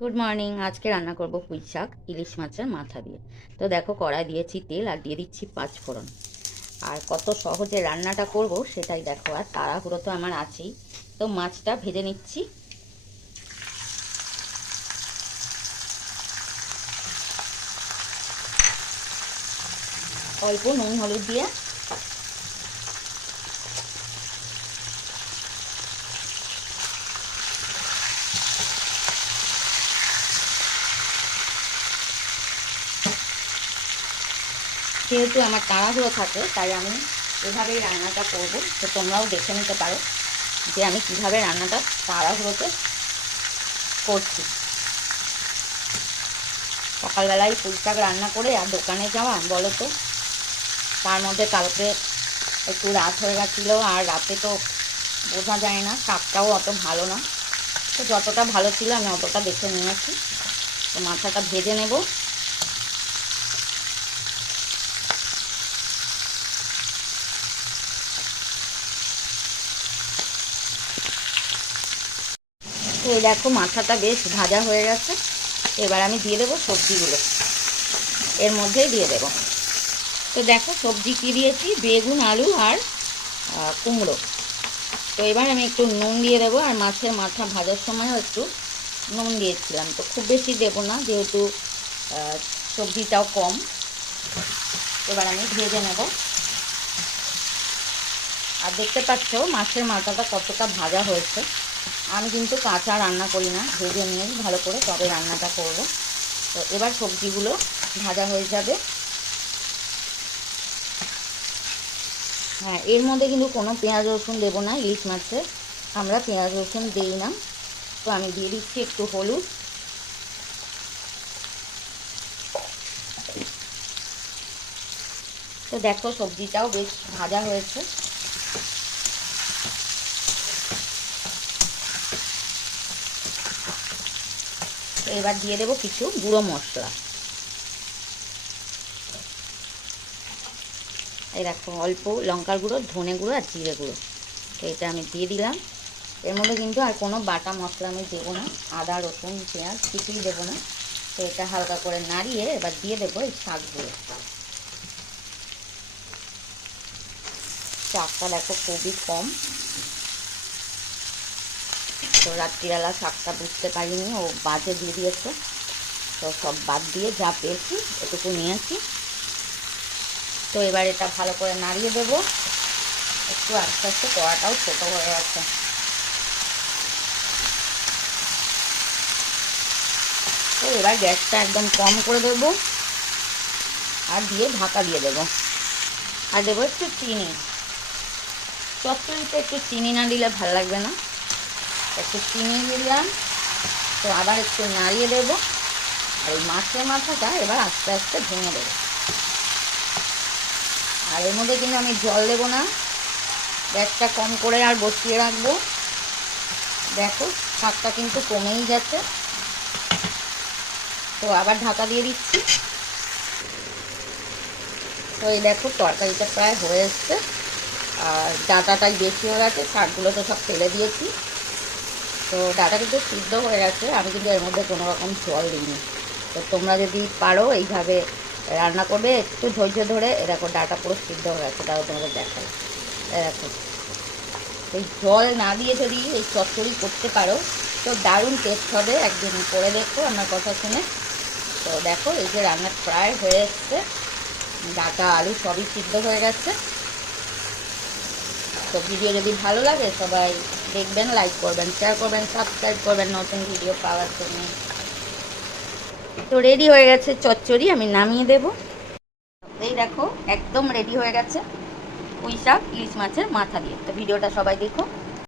Good morning. আজকে রান্না করব পুঁই শাক ইলিশ মাছের মাথা দিয়ে। তো দেখো, কড়াই দিয়েছি তেল আর দিয়ে দিচ্ছি পাঁচফোড়ন। আর কত সহজে রান্নাটা করব সেটাই দেখো। আর তাড়াহুড়ো তো আমার আছেই। তো মাছটা ভেজে নিচ্ছি। অল্প নুন হলুদ দিয়ে যেহেতু আমার তাড়াহুড়ো থাকে তাই আমি এভাবেই রান্নাটা করব। তো তোমরাও দেখে নিতে পারো যে আমি কিভাবে রান্নাটা তাড়াহুড়োতে করছি। সকালবেলায় পুঁই শাক রান্না করে আর দোকানে যাওয়া বলো তো, তার মধ্যে কালকে একটু রাত হয়ে গেছিলো। আর রাতে তো বোঝা যায় না, শাকটাও অত ভালো না। তো যতটা ভালো ছিল আমি অতটা দেখে নিয়েছি। তো মাথাটা ভেজে নেব। তো এই দেখো, মাথাটা বেশ ভাজা হয়ে গেছে। এবার আমি দিয়ে দেবো সবজিগুলো, এর মধ্যেই দিয়ে দেব। তো দেখো সবজি কী দিয়েছি, বেগুন আলু আর কুমড়ো। তো এবার আমি একটু নুন দিয়ে দেবো। আর মাছের মাথা ভাজার সময়ও একটু নুন দিয়েছিলাম, তো খুব বেশি দেবো না যেহেতু সবজিটাও কম। এবার আমি ভেজে নেব। আর দেখতে পাচ্ছ মাছের মাথাটা কতটা ভাজা হয়েছে। আমি কিন্তু কাঁচা রান্না করি না, ভেজে নিয়ে ভালো করে তবে রান্নাটা করব। তো এবার সবজিগুলো ভাজা হয়ে যাবে। হ্যাঁ, এর মধ্যে কিন্তু কোনো পেঁয়াজ রসুন দেবো না। ইলিশ মাছে আমরা পেঁয়াজ রসুন দিই না। তো আমি দিয়ে দিচ্ছি একটু হলুদ। তো দেখো সবজিটাও বেশ ভাজা হয়েছে। তো এবার দিয়ে দেবো কিছু গুঁড়ো মশলা। এই দেখো, অল্প লঙ্কার গুঁড়ো, ধনে গুঁড়ো আর জিরে গুঁড়ো। তো এটা আমি দিয়ে দিলাম। এর মধ্যে কিন্তু আর কোনো বাটা মশলা আমি দেবো না, আদা রসুন পেঁয়াজ কিছুই দেবো না। তো এটা হালকা করে নাড়িয়ে এবার দিয়ে দেবো এই শাকগুলো। শাকটা দেখো খুবই কম। তো রাত্রিবেলা শাকটা বুঝতে পারিনি, ও বাজে দিয়ে দিয়েছে। তো সব বাদ দিয়ে যা পেয়েছি এটুকু নিয়েছি। তো এবার এটা ভালো করে নাড়িয়ে দেবো। একটু আস্তে আস্তে, কড়াটাও ছোটো হয়ে গেছে। তো এবার গ্যাসটা একদম কম করে দেবো আর দিয়ে ঢাকা দিয়ে দেবো। আর দেবো একটু চিনি। চচ্চড়িতে একটু চিনি না দিলে ভালো লাগবে না, একটু চিনি দিলাম। তো আবার একটু নাড়িয়ে দেবো। আর এই মাছের মাথাটা এবার আস্তে আস্তে ভেঙে দেবো। আর এর মধ্যে কিন্তু আমি জল দেবো না, গ্যাসটা কম করে আর বসিয়ে রাখবো। দেখো শাকটা কিন্তু কমেই গেছে। তো আবার ঢাকা দিয়ে দিচ্ছি। তো এই দেখো তরকারিটা প্রায় হয়ে এসছে। আর ডাঁটাটাই বেশি হয়ে গেছে, শাকগুলো তো সব ফেলে দিয়েছি। তো ডাঁটা কিন্তু সিদ্ধ হয়ে গেছে, আমি কিন্তু এর মধ্যে কোনো রকম জল দিইনি। তো তোমরা যদি পারো এইভাবে রান্না করবে, একটু ধৈর্য ধরে। দেখো ডাঁটা পুরো সিদ্ধ হয়ে গেছে, তাও তোমাদের দেখাই। দেখো, এই জল না দিয়ে যদি এই চচ্চড়ি করতে পারো তো দারুণ টেস্ট হবে। একদিন করে দেখো আমার কথা শুনে। তো দেখো এই যে রান্না প্রায় হয়ে এসছে, ডাঁটা আলু সবই সিদ্ধ হয়ে গেছে। তো ভিডিও যদি ভালো লাগে সবাই দেখবেন, লাইক করবেন, শেয়ার করবেন, সাবস্ক্রাইব করবেন নতুন ভিডিও পাওয়ার জন্য। তো রেডি হয়ে গেছে চচ্চড়ি, আমি নামিয়ে দেব। এই দেখো একদম রেডি হয়ে গেছে পুঁই শাক ইলিশ মাছের মাথা দিয়ে। তো ভিডিওটা সবাই দেখো।